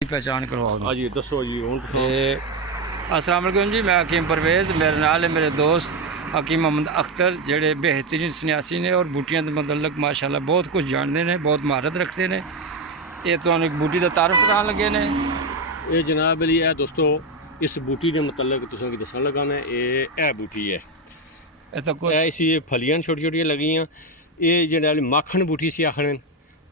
पहचान करवाओ। हाँ जी दसो जी हुण अस्सलाम वालेकुम जी, मैं हकीम परवेज़, मेरे नाल है मेरे दोस्त हकीम मोहम्मद अख्तर जेड़े बेहतरीन सन्यासी ने और बूटियां के मतलब माशाल्लाह बहुत कुछ जानते हैं, बहुत महारत रखते हैं। ये तो एक बूटी का तारफ करान लगे ने। ये जनाब अली है दोस्तों, इस बूटी के मतलब तुसें दसन लगा मैं, ये बूटी है। तो कुछ इसी फलियां छोटी छोटियां लगी हैं। ये जेह्ड़ी माखन बूटी सी आखने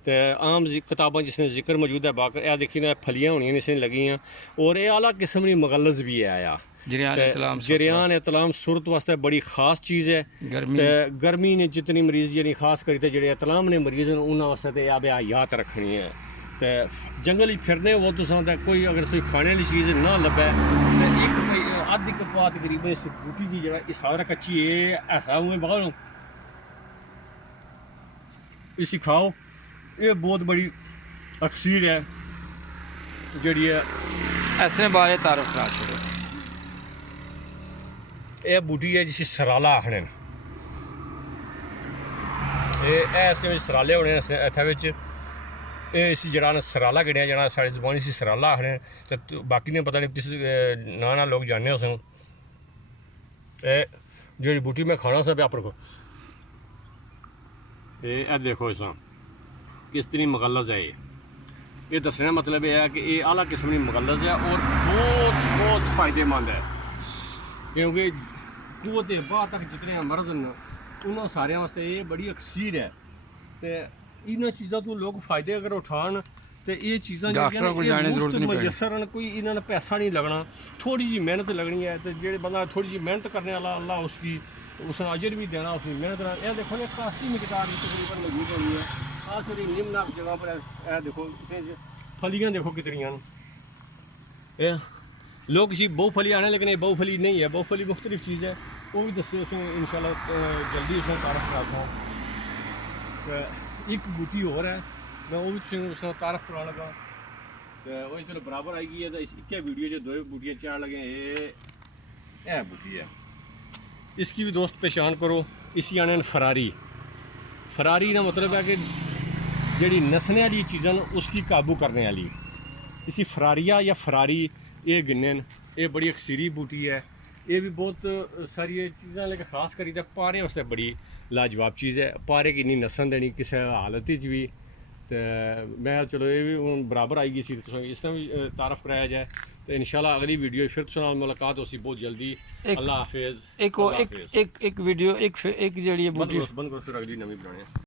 तो आम किताबों जिसने जिक्र मौजूद है बाकी यह देखी ना फलियां होनी इसने लगी हैं। और ये आला किस्म की मगलज भी है आया जरियान एतलाम सूरत वास्ते बड़ी खास चीज़ है। गर्मी ने जितनी मरीज़ यानी खास करी तो जेह्ड़े एतलाम ने मरीज़ उन्होंने वास्ते तो यह हयात रखनी है। तो जंगल फिरने वो तुसां कोई अगर कोई खाने वाली चीज़ ना लभे तो एक कोई अद्धी कपात तकरीबन इस बूटी की जरा इस सारा कच्ची ऐसा हुए बाहर इसी खाओ। ये बहुत बड़ी अक्सीर है जी है। ऐसे बारे तारफ करा छोड़ो। यह बूटी है जिसे सराला आखने ऐसे सराले होने इत्थै इसी जरा सराला गिनेआ जाना साढ़ी जबान इसी सराला आखने तो बाकी ने पता नहीं किस ना लोग जानने उस जी बूटी में खाना सा आप रखो। ये देखो इस किस तरह मगलज है। ये दसने मतलब यह है कि ये आला किस्म की मगलज है और बहुत बहुत फ़ायदेमंद है, क्योंकि कुत बाह तक जितने मर्ज न उन्होंने सारे वास्ते ये बड़ी अक्सीर है। तो इन चीज़ों तो लोग फायदे अगर उठान तो ये चीज़ां मयसर कोई इन्होंने पैसा नहीं लगना, थोड़ी जी मेहनत लगनी है। तो जो बंदा थोड़ी जी मेहनत करने वाला अल्लाह उसकी उसने अजर भी देना उसकी मेहनत। यह देखो ये काफ़ी मकदार तकरीबन मौजूद होनी है। खास थोड़ी निम्नक जगह पर यह देखो फलियाँ देखो कितनियाँ लोग किसी बहुफली आने लेकिन ये बहुफली नहीं है। बहुफली मुख्तलिफ चीज़ है, वो भी दसे उसमें इंशाल्लाह जल्दी उसमें तारफ कराता हूँ। एक बूटी और है मैं वो भी उसका तारफ करा लगा तो वही चलो बराबर आएगी है। तो इस एक वीडियो जो दो बूटियाँ चार लगे ये बूटी है। इसकी भी दोस्त पहचान करो। इसी आने फरारी फरारी ना मतलब है कि जी नसने वाली चीज़ां उसकी काबू करने वाली इसी फरारिया या फरारी ये गिने ये बड़ी अक्सीरी बूटी है। ये भी बहुत सारी चीज़ां लेकिन खास करी तो पारे वास्ते बड़ी लाजवाब चीज़ है। पारे की इन्नी नसन देनी किसी हालत भी तो मैं चलो ये भी हूँ बराबर आएगी इसी इसने भी तारफ कराया जाए। तो इंशाल्लाह अगली वीडियो फिर सुना मुलाकात होसी बहुत जल्दी। अल्लाह हाफिज़। एक वीडियो एक जड़ी बंद करो फिर अगली नवी बनाने।